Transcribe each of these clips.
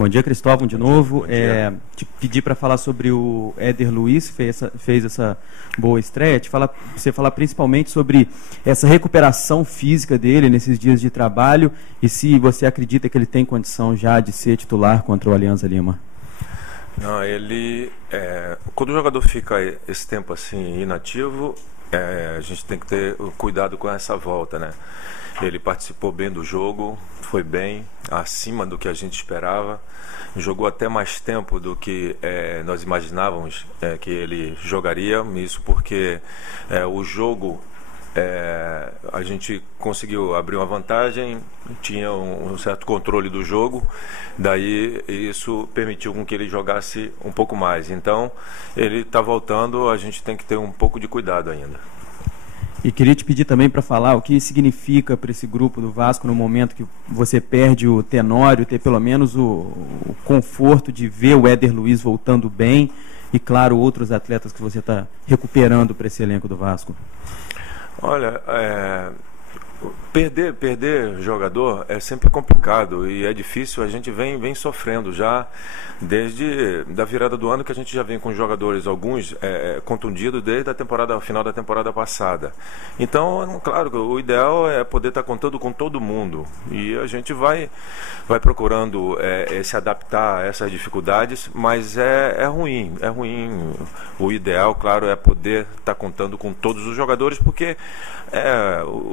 Bom dia, Cristóvão, de novo. Bom dia. Te pedi para falar sobre o Éder Luiz, que fez essa boa estreia. Você falar principalmente sobre essa recuperação física dele nesses dias de trabalho e se você acredita que ele tem condição já de ser titular contra o Alianza Lima. Não, quando o jogador fica esse tempo assim inativo, a gente tem que ter cuidado com essa volta, né? Ele participou bem do jogo, foi bem, acima do que a gente esperava, jogou até mais tempo do que nós imaginávamos que ele jogaria, isso porque o jogo, a gente conseguiu abrir uma vantagem, tinha um certo controle do jogo, daí isso permitiu com que ele jogasse um pouco mais. Então, ele está voltando, a gente tem que ter um pouco de cuidado ainda. E queria te pedir também para falar o que significa para esse grupo do Vasco no momento que você perde o Tenório, ter pelo menos o conforto de ver o Éder Luiz voltando bem e, claro, outros atletas que você está recuperando para esse elenco do Vasco. Olha, perder jogador é sempre complicado e é difícil, a gente vem sofrendo já desde da virada do ano, que a gente já vem com jogadores, alguns contundidos desde a final da temporada passada. Então, claro, o ideal é poder estar contando com todo mundo e a gente vai procurando se adaptar a essas dificuldades, mas é ruim. O ideal, claro, é poder estar contando com todos os jogadores, porque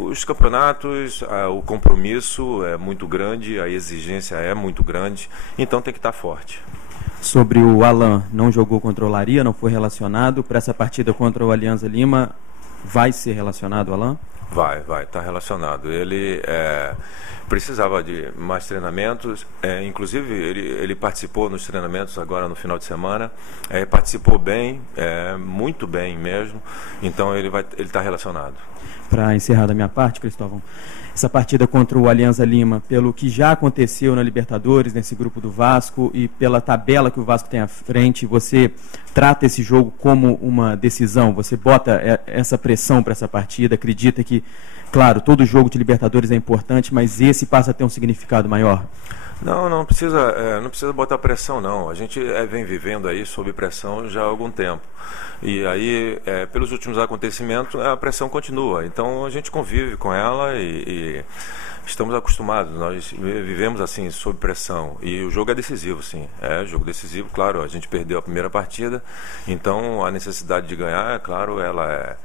os campeonatos, o compromisso é muito grande, a exigência é muito grande, então tem que estar forte. Sobre o Alan, não jogou contra o Olaria, não foi relacionado. Para essa partida contra o Alianza Lima, vai ser relacionado o Alan? Vai estar relacionado. Ele precisava de mais treinamentos, inclusive ele participou nos treinamentos agora no final de semana, participou bem, muito bem mesmo, então ele está relacionado. Para encerrar da minha parte, Cristóvão, essa partida contra o Alianza Lima, pelo que já aconteceu na Libertadores, nesse grupo do Vasco, e pela tabela que o Vasco tem à frente, você trata esse jogo como uma decisão? Você bota essa pressão para essa partida? Acredita que, claro, todo jogo de Libertadores é importante, mas esse passa a ter um significado maior? Não precisa botar pressão, não. A gente vem vivendo aí sob pressão já há algum tempo. E aí, pelos últimos acontecimentos, a pressão continua. Então, a gente convive com ela e estamos acostumados. Nós vivemos assim, sob pressão. E o jogo é decisivo, sim. Jogo decisivo, claro. A gente perdeu a primeira partida. Então, a necessidade de ganhar, claro, ela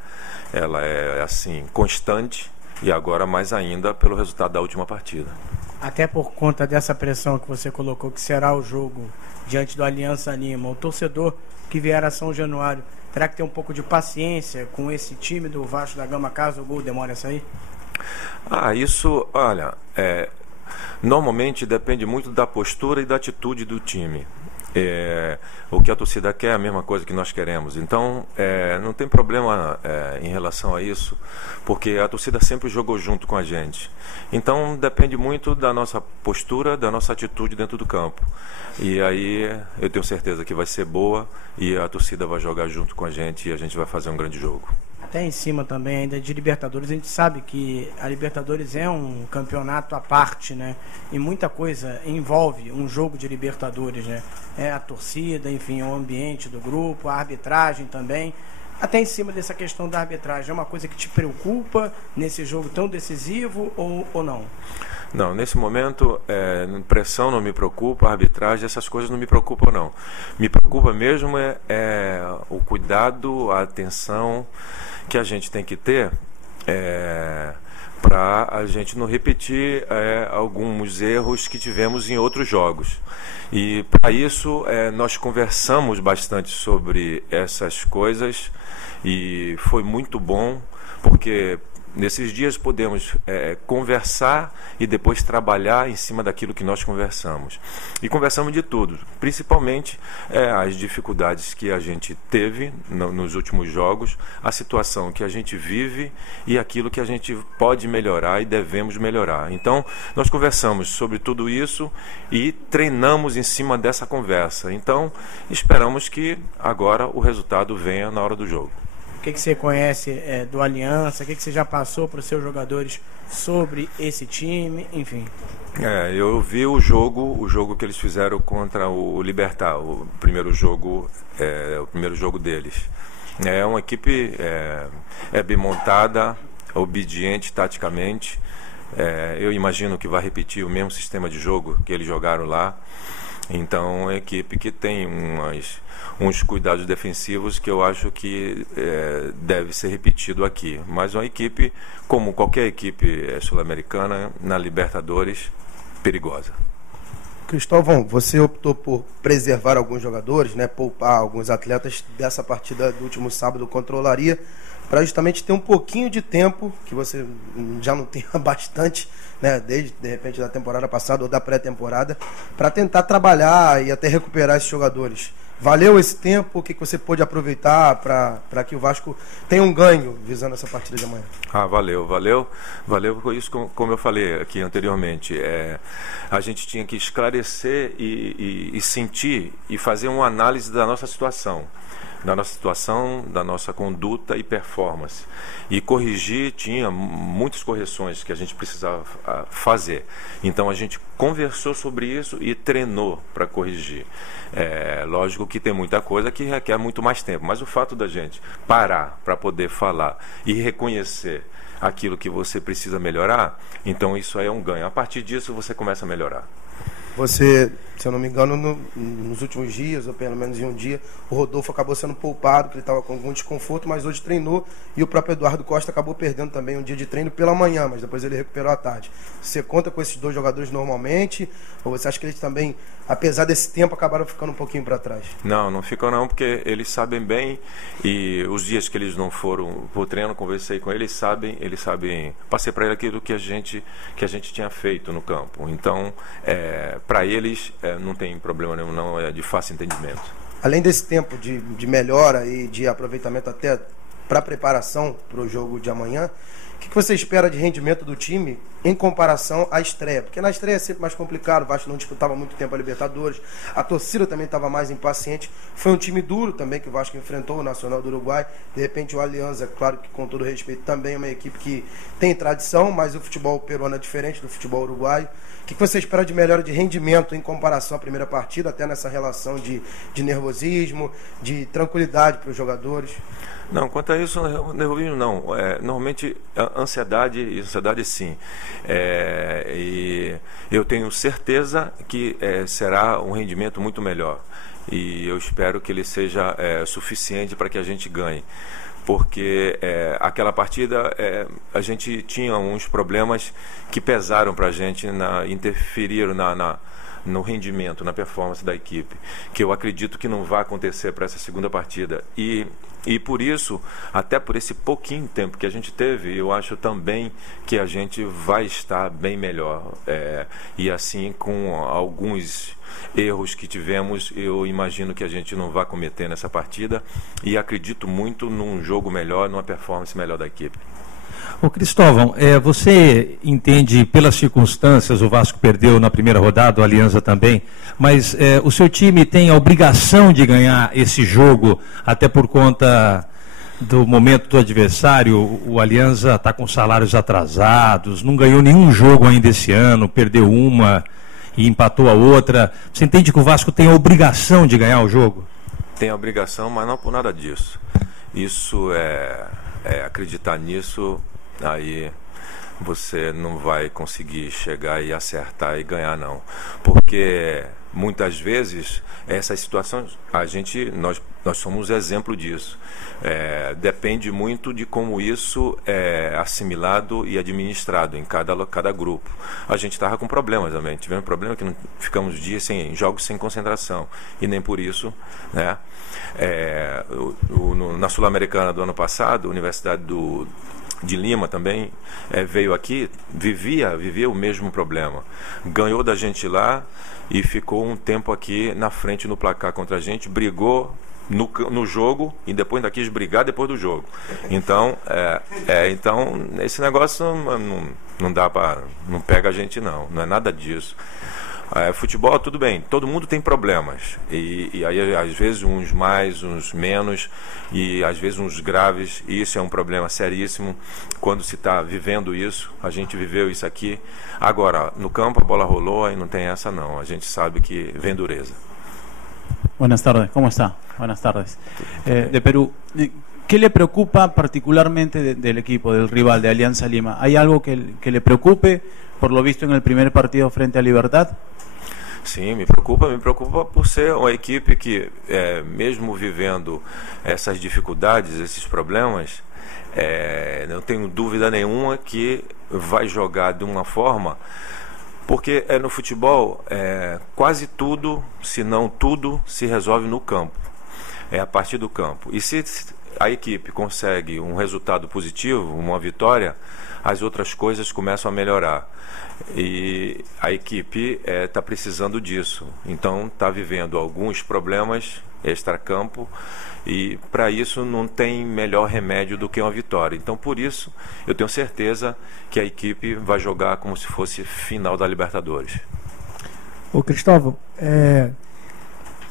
é assim, constante. E agora, mais ainda, pelo resultado da última partida. Até por conta dessa pressão que você colocou, que será o jogo diante do Alianza Lima, o torcedor que vier a São Januário terá que ter um pouco de paciência com esse time do Vasco da Gama, caso o gol demore a sair? Isso, olha, normalmente depende muito da postura e da atitude do time. O que a torcida quer é a mesma coisa que nós queremos. Então, não tem problema em relação a isso, porque a torcida sempre jogou junto com a gente. Então, depende muito da nossa postura, da nossa atitude dentro do campo. E aí, eu tenho certeza que vai ser boa e a torcida vai jogar junto com a gente e a gente vai fazer um grande jogo. Até em cima também ainda de Libertadores, a gente sabe que a Libertadores é um campeonato à parte, né? E muita coisa envolve um jogo de Libertadores, né? A torcida, enfim, o ambiente do grupo, a arbitragem também. Até em cima dessa questão da arbitragem, é uma coisa que te preocupa nesse jogo tão decisivo ou não? Não, nesse momento, pressão não me preocupa, arbitragem, essas coisas não me preocupam, não. Me preocupa mesmo o cuidado, a atenção que a gente tem que ter para a gente não repetir alguns erros que tivemos em outros jogos. E para isso nós conversamos bastante sobre essas coisas e foi muito bom, porque nesses dias podemos conversar e depois trabalhar em cima daquilo que nós conversamos. E conversamos de tudo, principalmente as dificuldades que a gente teve nos últimos jogos, a situação que a gente vive e aquilo que a gente pode melhorar e devemos melhorar. Então, nós conversamos sobre tudo isso e treinamos em cima dessa conversa. Então, esperamos que agora o resultado venha na hora do jogo. que você conhece do Aliança, o que você já passou para os seus jogadores sobre esse time, enfim. Eu vi o jogo que eles fizeram contra o Libertad, o primeiro jogo deles. É uma equipe bem montada, obediente taticamente. Eu imagino que vai repetir o mesmo sistema de jogo que eles jogaram lá. Então, é uma equipe que tem uns cuidados defensivos que eu acho que deve ser repetido aqui. Mas uma equipe, como qualquer equipe sul-americana, na Libertadores, perigosa. Cristóvão, você optou por preservar alguns jogadores, né, poupar alguns atletas dessa partida do último sábado contra o Olaria, para justamente ter um pouquinho de tempo, que você já não tem bastante, né, desde, de repente, da temporada passada ou da pré-temporada, para tentar trabalhar e até recuperar esses jogadores. Valeu esse tempo? O que você pôde aproveitar para que o Vasco tenha um ganho visando essa partida de amanhã? Valeu por isso, como eu falei aqui anteriormente. A gente tinha que esclarecer e sentir e fazer uma análise da nossa situação, da nossa conduta e performance. E corrigir, tinha muitas correções que a gente precisava fazer. Então a gente conversou sobre isso e treinou para corrigir. Lógico que tem muita coisa que requer muito mais tempo, mas o fato da gente parar para poder falar e reconhecer aquilo que você precisa melhorar, então isso aí é um ganho. A partir disso você começa a melhorar. Você, se eu não me engano, nos últimos dias, ou pelo menos em um dia, o Rodolfo acabou sendo poupado, porque ele estava com algum desconforto, mas hoje treinou, e o próprio Eduardo Costa acabou perdendo também um dia de treino pela manhã, mas depois ele recuperou à tarde. Você conta com esses dois jogadores normalmente, ou você acha que eles também, apesar desse tempo, acabaram ficando um pouquinho para trás? Não ficam não, porque eles sabem bem, e os dias que eles não foram pro treino, conversei com eles, sabem, passei para eles aquilo que a gente tinha feito no campo. Então, para eles não tem problema nenhum, não, é de fácil entendimento. Além desse tempo de melhora e de aproveitamento até para preparação para o jogo de amanhã, o que você espera de rendimento do time em comparação à estreia? Porque na estreia é sempre mais complicado, o Vasco não disputava muito tempo a Libertadores, a torcida também estava mais impaciente, foi um time duro também que o Vasco enfrentou, o Nacional do Uruguai, de repente o Alianza, claro que com todo respeito, também é uma equipe que tem tradição, mas o futebol peruano é diferente do futebol uruguaio. O que você espera de melhora de rendimento em comparação à primeira partida, até nessa relação de nervosismo, de tranquilidade para os jogadores? Não, quanto a isso, nervosismo não. Normalmente, ansiedade sim. E eu tenho certeza que será um rendimento muito melhor. E eu espero que ele seja suficiente para que a gente ganhe. Porque aquela partida a gente tinha uns problemas que pesaram para a gente, interferiram no rendimento, na performance da equipe, que eu acredito que não vai acontecer para essa segunda partida. E por isso, até por esse pouquinho tempo que a gente teve, eu acho também que a gente vai estar bem melhor. E assim, com alguns erros que tivemos, eu imagino que a gente não vai cometer nessa partida, e acredito muito num jogo melhor, numa performance melhor da equipe. Ô Cristóvão, você entende, pelas circunstâncias, o Vasco perdeu na primeira rodada, o Alianza também, mas o seu time tem a obrigação de ganhar esse jogo, até por conta do momento do adversário. O Alianza está com salários atrasados, não ganhou nenhum jogo ainda esse ano, perdeu uma e empatou a outra. Você entende que o Vasco tem a obrigação de ganhar o jogo? Tem a obrigação, mas não por nada disso. Isso acreditar nisso, aí você não vai conseguir chegar e acertar e ganhar, não. Porque muitas vezes essas situações, nós somos exemplo disso. Depende muito de como isso é assimilado e administrado em cada grupo. A gente estava com problemas também. Tivemos problema que não ficamos dias jogos sem concentração. E nem por isso, né? Na Sul-Americana do ano passado, a Universidade de Lima também veio aqui, vivia o mesmo problema. Ganhou da gente lá e ficou um tempo aqui na frente no placar contra a gente, brigou no jogo e depois ainda quis brigar depois do jogo. Então, esse negócio não dá para, não pega a gente não é nada disso. Futebol, tudo bem, todo mundo tem problemas. E aí, às vezes, uns mais, uns menos, e às vezes uns graves. E isso é um problema seríssimo quando se está vivendo isso. A gente viveu isso aqui. Agora, no campo a bola rolou e não tem essa não. A gente sabe que vem dureza. Buenas tardes, ¿cómo está? Buenas tardes. De Perú, ¿qué le preocupa particularmente del equipo, del rival, de Alianza Lima? ¿Hay algo que le preocupe, por lo visto en el primer partido frente a Libertad? Sim, me preocupa por ser uma equipe que, mesmo vivendo essas dificuldades, esses problemas, não tenho dúvida nenhuma que vai jogar de uma forma, porque no futebol quase tudo, se não tudo, se resolve no campo, a partir do campo. E se a equipe consegue um resultado positivo, uma vitória, as outras coisas começam a melhorar. E a equipe está precisando disso. Então está vivendo alguns problemas extracampo e para isso não tem melhor remédio do que uma vitória. Então por isso eu tenho certeza que a equipe vai jogar como se fosse final da Libertadores. Ô Cristóvão,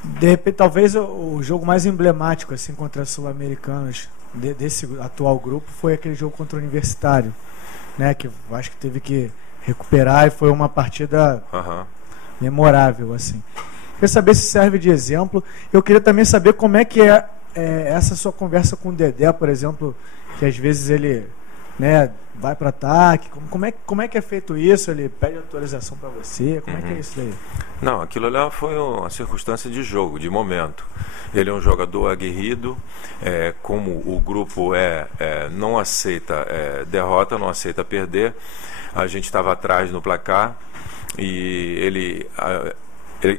de repente talvez o jogo mais emblemático assim contra os sul-americanos desse atual grupo foi aquele jogo contra o Universitário, né, que eu acho que teve que recuperar e foi uma partida memorável assim. Queria saber se serve de exemplo. Eu queria também saber como é que é essa sua conversa com o Dedé, por exemplo, que às vezes ele, né, vai para ataque. Como é que é feito isso? Ele pede autorização para você? Como é que é isso daí? Não, aquilo lá foi uma circunstância de jogo, de momento. Ele é um jogador aguerrido, como o grupo não aceita derrota, não aceita perder. A gente estava atrás no placar e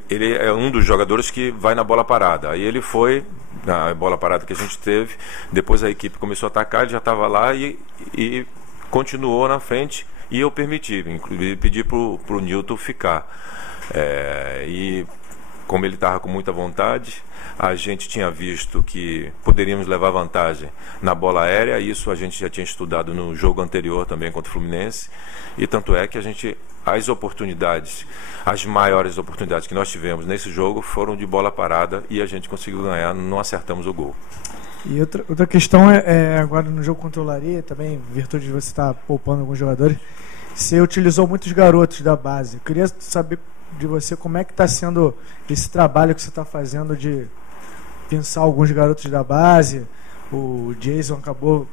ele é um dos jogadores que vai na bola parada. Aí ele foi na bola parada que a gente teve, depois a equipe começou a atacar, ele já estava lá e continuou na frente e eu permiti, inclusive pedi para o Nilton ficar. E como ele estava com muita vontade, a gente tinha visto que poderíamos levar vantagem na bola aérea. Isso a gente já tinha estudado no jogo anterior também contra o Fluminense, e tanto é que as maiores oportunidades que nós tivemos nesse jogo foram de bola parada e a gente conseguiu ganhar, não acertamos o gol. E outra questão agora no jogo contra o Olaria, também, em virtude de você estar poupando alguns jogadores, você utilizou muitos garotos da base. Eu queria saber de você como é que está sendo esse trabalho que você está fazendo de pensar alguns garotos da base. O Jason acabou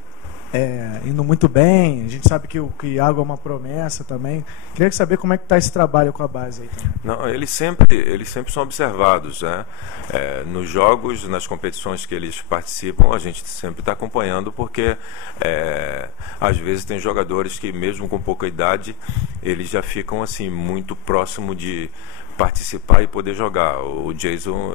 indo muito bem, a gente sabe que o Iago é uma promessa também. Queria saber como é que está esse trabalho com a base aí também. Não, eles sempre são observados, né? Nos jogos, nas competições que eles participam, a gente sempre está acompanhando, porque às vezes tem jogadores que mesmo com pouca idade eles já ficam assim muito próximo de participar e poder jogar. O Jason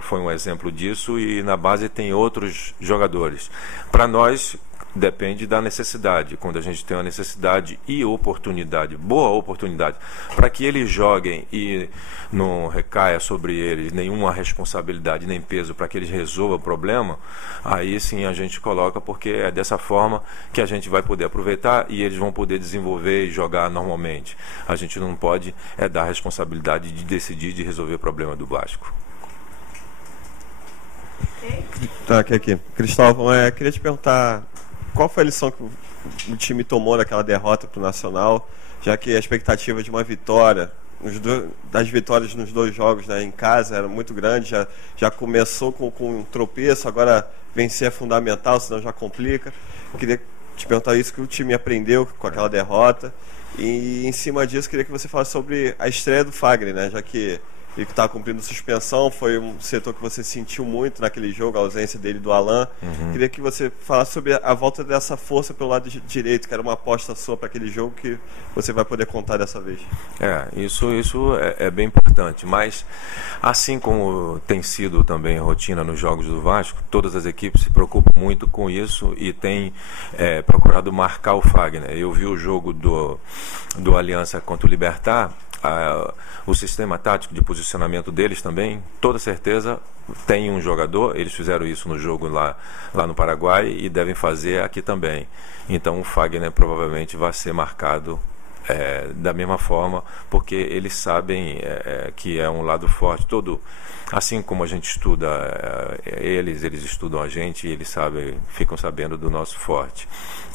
foi um exemplo disso, e na base tem outros jogadores. Para nós depende da necessidade. Quando a gente tem uma necessidade e oportunidade, boa oportunidade, para que eles joguem e não recaia sobre eles nenhuma responsabilidade nem peso para que eles resolvam o problema, aí sim a gente coloca, porque é dessa forma que a gente vai poder aproveitar e eles vão poder desenvolver e jogar normalmente. A gente não pode dar a responsabilidade de decidir, de resolver o problema do Vasco. Tá, aqui. Cristóvão, queria te perguntar qual foi a lição que o time tomou daquela derrota para o Nacional, já que a expectativa de uma vitória, das vitórias nos dois jogos, né, em casa era muito grande, já começou com um tropeço, agora vencer é fundamental, senão já complica. Queria te perguntar isso que o time aprendeu com aquela derrota, e em cima disso queria que você falasse sobre a estreia do Fagner, né, já que ele está cumprindo suspensão, foi um setor que você sentiu muito naquele jogo, a ausência dele do Alan. Queria que você falasse sobre a volta dessa força pelo lado direito, que era uma aposta sua para aquele jogo, que você vai poder contar dessa vez. Isso é bem importante, mas assim como tem sido também rotina nos jogos do Vasco, todas as equipes se preocupam muito com isso e têm procurado marcar o Fagner. Eu vi o jogo do Aliança contra o Libertad. O sistema tático de posicionamento deles também, toda certeza, tem um jogador. Eles fizeram isso no jogo lá no Paraguai e devem fazer aqui também. Então o Fagner provavelmente vai ser marcado da mesma forma, porque eles sabem que é um lado forte. Assim como a gente estuda eles estudam a gente e eles ficam sabendo do nosso forte.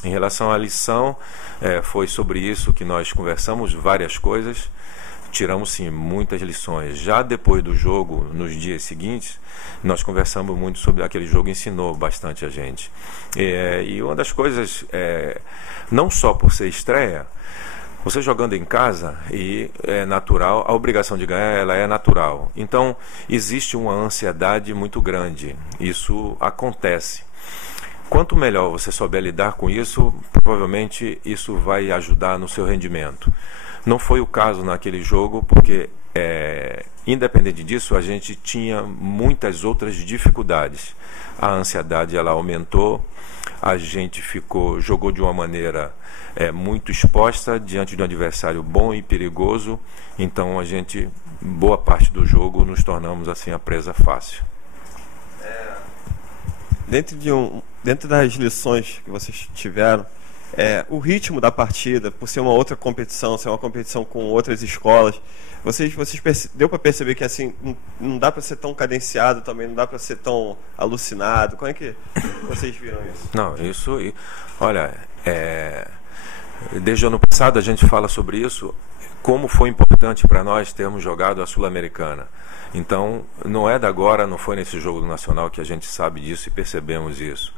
Em relação à lição, foi sobre isso que nós conversamos, várias coisas. Tiramos sim muitas lições. Já depois do jogo, nos dias seguintes, nós conversamos muito sobre aquele jogo, ensinou bastante a gente. E uma das coisas, não só por ser estreia, você jogando em casa, e é natural, a obrigação de ganhar ela é natural. Então, existe uma ansiedade muito grande. Isso acontece. Quanto melhor você souber lidar com isso, provavelmente isso vai ajudar no seu rendimento. Não foi o caso naquele jogo, porque, independente disso, a gente tinha muitas outras dificuldades. A ansiedade ela aumentou, a gente jogou de uma maneira muito exposta diante de um adversário bom e perigoso. Então, boa parte do jogo, nos tornamos assim a presa fácil. Dentro das lições que vocês tiveram, o ritmo da partida, por ser uma outra competição, ser uma competição com outras escolas, deu para perceber que assim não dá para ser tão cadenciado também, não dá para ser tão alucinado. Como é que vocês viram isso? Não, olha, desde o ano passado a gente fala sobre isso, como foi importante para nós termos jogado a Sul-Americana. Então, não é da agora, não foi nesse jogo do Nacional que a gente sabe disso e percebemos isso.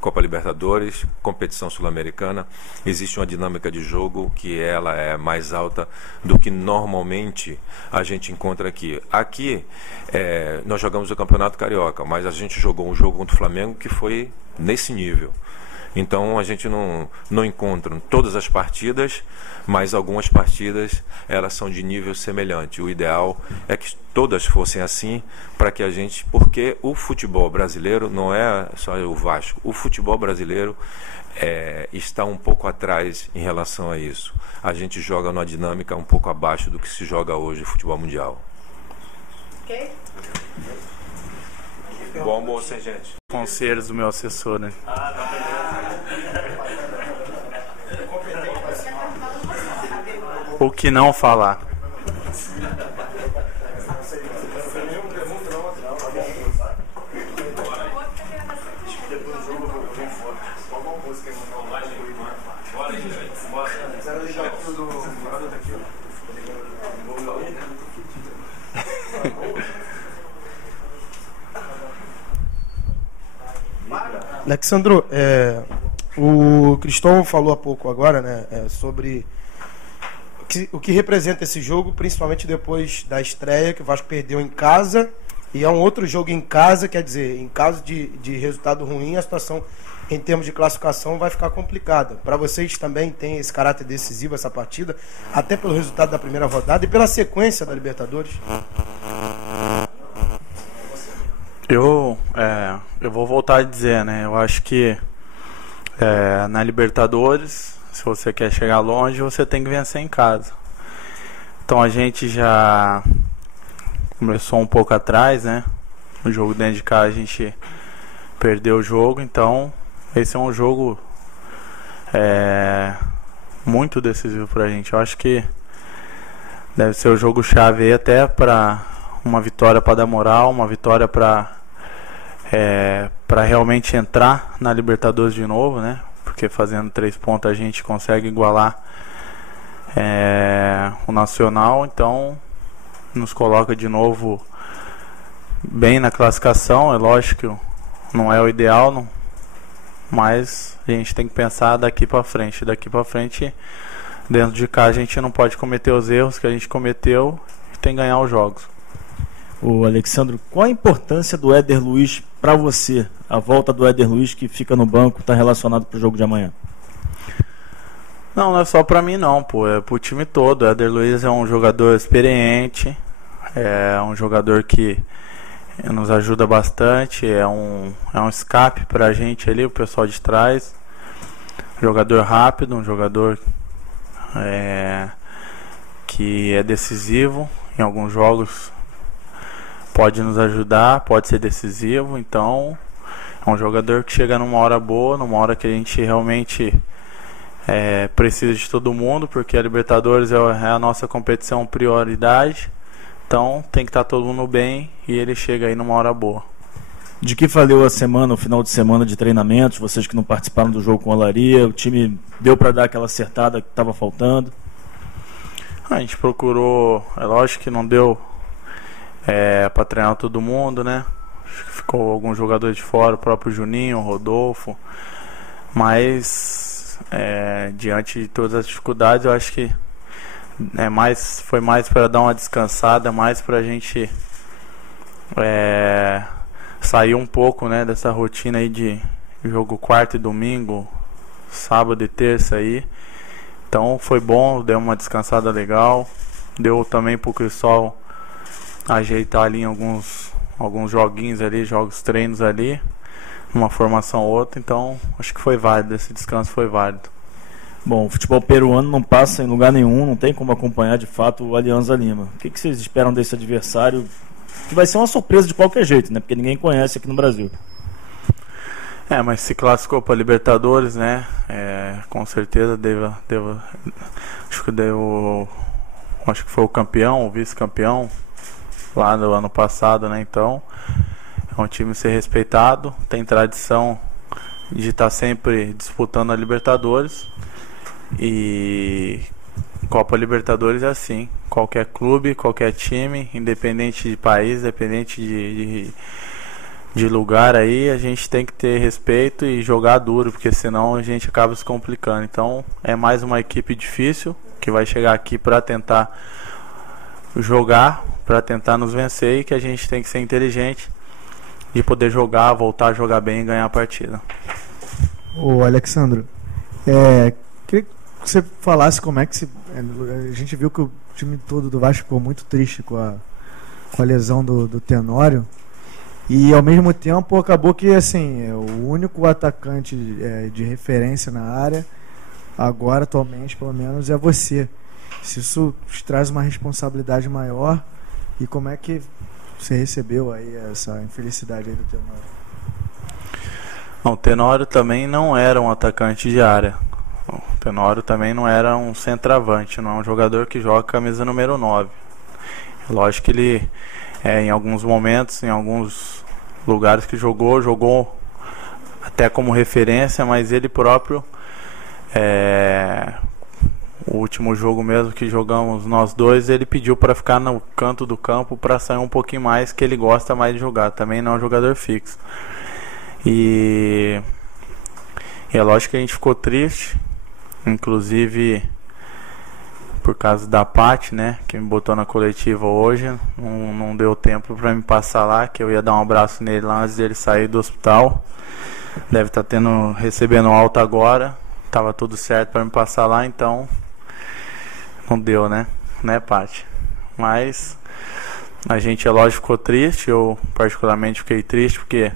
Copa Libertadores, competição sul-americana, existe uma dinâmica de jogo que ela é mais alta do que normalmente a gente encontra aqui. Aqui, nós jogamos o Campeonato Carioca, mas a gente jogou um jogo contra o Flamengo que foi nesse nível. Então a gente não encontra todas as partidas, mas algumas partidas elas são de nível semelhante. O ideal é que todas fossem assim, para que porque o futebol brasileiro não é só o Vasco, o futebol brasileiro está um pouco atrás em relação a isso. A gente joga numa dinâmica um pouco abaixo do que se joga hoje o futebol mundial. Ok? Bom almoço, hein, gente? Conselhos do meu assessor, né? O que não falar? Alexandro, o Cristóvão falou há pouco agora, né, sobre o que representa esse jogo, principalmente depois da estreia, que o Vasco perdeu em casa, e é um outro jogo em casa, quer dizer, em caso de resultado ruim, a situação em termos de classificação vai ficar complicada. Para vocês também tem esse caráter decisivo essa partida, até pelo resultado da primeira rodada e pela sequência da Libertadores? Eu vou voltar a dizer, né? Eu acho que na Libertadores, se você quer chegar longe, você tem que vencer em casa. Então a gente já começou um pouco atrás, né? O jogo dentro de casa a gente perdeu o jogo, então esse é um jogo muito decisivo pra gente. Eu acho que deve ser o jogo chave aí, até para uma vitória para dar moral, uma vitória para realmente entrar na Libertadores de novo, né? Porque fazendo 3 pontos a gente consegue igualar o Nacional, então nos coloca de novo bem na classificação. É lógico que não é o ideal, não, mas a gente tem que pensar daqui para frente. Daqui para frente, dentro de cá, a gente não pode cometer os erros que a gente cometeu e tem que ganhar os jogos. O Alexandro, qual a importância do Éder Luiz para você? A volta do Éder Luiz, que fica no banco, está relacionado para o jogo de amanhã? Não é só para mim não, pô, é pro time todo. O Éder Luiz é um jogador experiente, é um jogador que nos ajuda bastante, é um escape pra gente ali, o pessoal de trás. Jogador rápido, um jogador que é decisivo em alguns jogos. Pode nos ajudar, pode ser decisivo. Então é um jogador que chega numa hora boa, numa hora que a gente realmente precisa de todo mundo, porque a Libertadores é a nossa competição prioridade. Então tem que estar todo mundo bem e ele chega aí numa hora boa. De que valeu a semana, o final de semana de treinamentos? Vocês que não participaram do jogo com a Olaria, o time deu para dar aquela acertada que estava faltando? A gente procurou, é lógico que não deu para treinar todo mundo, né? Acho que ficou alguns jogadores de fora, o próprio Juninho, o Rodolfo, mas diante de todas as dificuldades, eu acho que foi mais para dar uma descansada, mais para a gente sair um pouco, né, dessa rotina aí de jogo quarta e domingo, sábado e terça aí. Então foi bom, deu uma descansada legal, deu também pro Cristóvão ajeitar ali em alguns joguinhos ali, jogos treinos ali, uma formação ou outra. Então acho que foi válido, esse descanso foi válido. Bom, o futebol peruano não passa em lugar nenhum, não tem como acompanhar de fato o Alianza Lima. O que vocês esperam desse adversário? Que vai ser uma surpresa de qualquer jeito, né? Porque ninguém conhece aqui no Brasil. Mas se classificou para Libertadores, né? Com certeza acho que foi o campeão, o vice-campeão lá no ano passado, né? Então é um time a ser respeitado, tem tradição de estar sempre disputando a Libertadores. E Copa Libertadores é assim, qualquer clube, qualquer time, independente de país, independente de lugar aí, a gente tem que ter respeito e jogar duro, porque senão a gente acaba se complicando. Então é mais uma equipe difícil que vai chegar aqui para tentar jogar, para tentar nos vencer, e que a gente tem que ser inteligente e poder jogar, voltar a jogar bem e ganhar a partida. Ô Alexandro, queria que você falasse como é que a gente viu que o time todo do Vasco ficou muito triste com a lesão do Tenório, e ao mesmo tempo acabou que assim, o único atacante de referência na área agora, atualmente pelo menos, é você. Se isso te traz uma responsabilidade maior, e como é que você recebeu aí essa infelicidade aí do Tenório? O Tenório também não era um atacante de área. O Tenório também não era um centroavante, não é um jogador que joga camisa número 9. Lógico que ele, em alguns momentos, em alguns lugares que jogou até como referência, mas ele próprio, o último jogo mesmo que jogamos nós dois, ele pediu para ficar no canto do campo para sair um pouquinho mais, que ele gosta mais de jogar, também não é um jogador fixo. E é lógico que a gente ficou triste, inclusive por causa da Paty, né, que me botou na coletiva hoje. Não deu tempo para me passar lá, que eu ia dar um abraço nele lá antes dele sair do hospital. Deve estar recebendo alta agora. Tava tudo certo para me passar lá, então não deu, né, Paty? Mas a gente, é lógico, ficou triste. Eu particularmente fiquei triste porque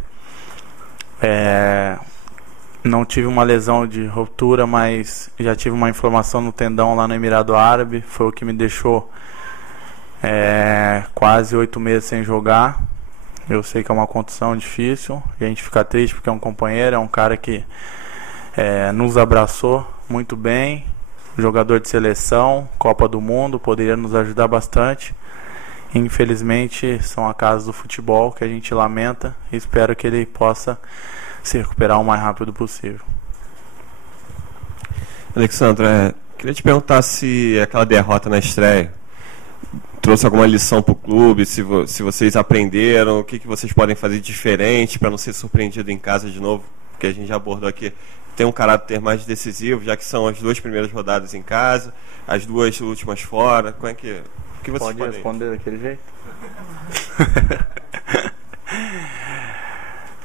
não tive uma lesão de ruptura, mas já tive uma inflamação no tendão lá no Emirado Árabe. Foi o que me deixou quase 8 meses sem jogar. Eu sei que é uma contusão difícil, e a gente fica triste porque é um companheiro, é um cara que nos abraçou muito bem, jogador de seleção, Copa do Mundo, poderia nos ajudar bastante. Infelizmente são acasos do futebol que a gente lamenta, e espero que ele possa se recuperar o mais rápido possível. Alexandre, queria te perguntar se aquela derrota na estreia trouxe alguma lição para o clube, se vocês aprenderam, o que vocês podem fazer diferente para não ser surpreendido em casa de novo, porque a gente já abordou aqui, tem um caráter mais decisivo, já que são as 2 primeiras rodadas em casa, as 2 últimas fora. Como é que... O que vocês podem responder daquele jeito?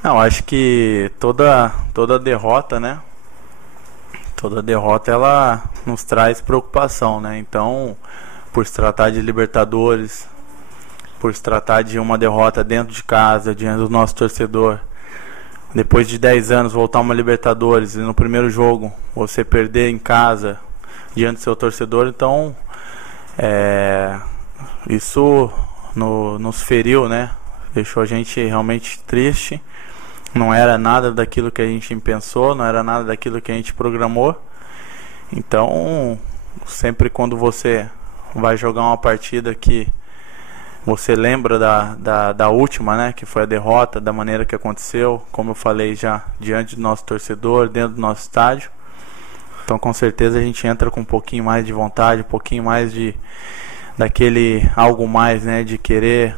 Não, acho que toda derrota, né? Toda derrota ela nos traz preocupação, né? Então, por se tratar de Libertadores, por se tratar de uma derrota dentro de casa, diante do nosso torcedor, depois de 10 anos voltar uma Libertadores e no primeiro jogo você perder em casa diante do seu torcedor, então isso nos feriu, né? Deixou a gente realmente triste. Não era nada daquilo que a gente pensou, não era nada daquilo que a gente programou. Então, sempre quando você vai jogar uma partida que você lembra da última, né, que foi a derrota, da maneira que aconteceu, como eu falei já, diante do nosso torcedor, dentro do nosso estádio. Então, com certeza, a gente entra com um pouquinho mais de vontade, um pouquinho mais daquele algo mais, né, de querer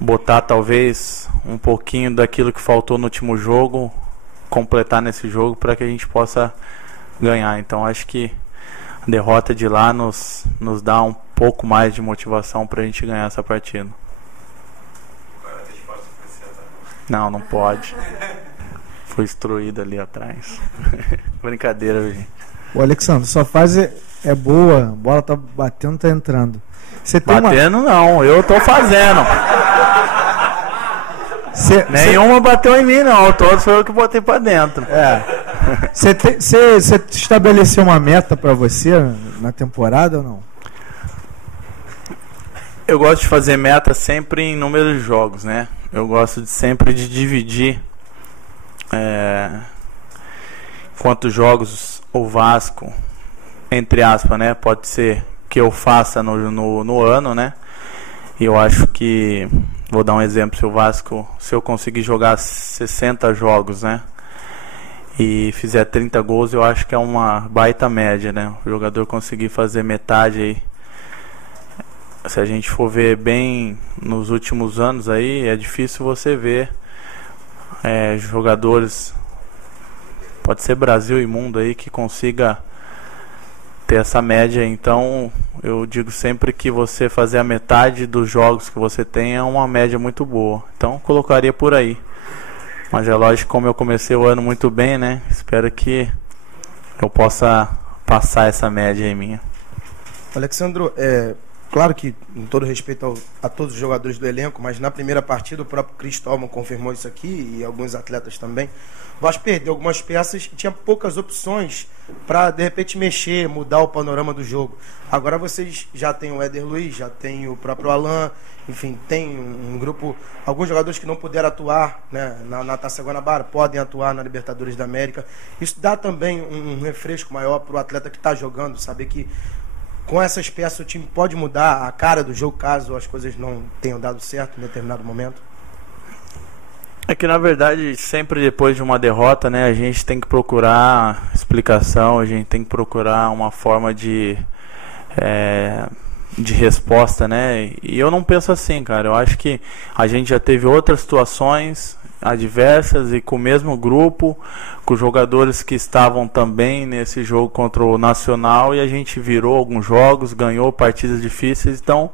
botar talvez um pouquinho daquilo que faltou no último jogo, completar nesse jogo para que a gente possa ganhar. Então, acho que a derrota de lá nos dá um pouco mais de motivação para a gente ganhar essa partida. Não pode. Foi instruído ali atrás. Brincadeira, gente. O Alexandre, sua fase é boa, a bola tá batendo, tá entrando. Você tem batendo não, eu tô fazendo. Nenhuma bateu em mim não, todos foi eu que botei pra dentro. Você estabeleceu uma meta pra você na temporada ou não? Eu gosto de fazer meta sempre em número de jogos, né? Eu gosto sempre de dividir quantos jogos o Vasco, entre aspas, né? Pode ser que eu faça no ano, né? E eu acho que, vou dar um exemplo, se eu conseguir jogar 60 jogos, né? E fizer 30 gols, eu acho que é uma baita média, né? O jogador conseguir fazer metade aí. Se a gente for ver bem nos últimos anos aí, é difícil você ver jogadores, pode ser Brasil e mundo aí, que consiga ter essa média. Então eu digo sempre que você fazer a metade dos jogos que você tem é uma média muito boa. Então colocaria por aí. Mas é lógico, como eu comecei o ano muito bem, né? Espero que eu possa passar essa média aí minha. Alexandro, claro que, com todo respeito a todos os jogadores do elenco, mas na primeira partida o próprio Cristóvão confirmou isso aqui e alguns atletas também. O Vasco perdeu algumas peças e tinha poucas opções para, de repente, mexer, mudar o panorama do jogo. Agora vocês já tem o Éder Luiz, já tem o próprio Alan, enfim, tem um grupo, alguns jogadores que não puderam atuar, né, na Taça Guanabara, podem atuar na Libertadores da América. Isso dá também um refresco maior para o atleta que está jogando, saber que com essas peças o time pode mudar a cara do jogo caso as coisas não tenham dado certo em determinado momento? É que, na verdade, sempre depois de uma derrota, né, a gente tem que procurar explicação, a gente tem que procurar uma forma de resposta, né? E eu não penso assim, cara. Eu acho que a gente já teve outras situações adversas e com o mesmo grupo, com jogadores que estavam também nesse jogo contra o Nacional, e a gente virou alguns jogos, ganhou partidas difíceis. Então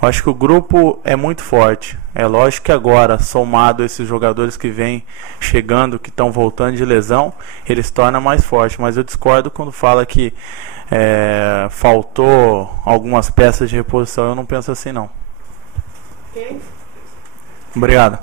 eu acho que o grupo é muito forte. É lógico que agora, somado a esses jogadores que vêm chegando, que estão voltando de lesão, eles tornam mais forte. Mas eu discordo quando fala que faltou algumas peças de reposição. Eu não penso assim, não. Okay. Obrigado.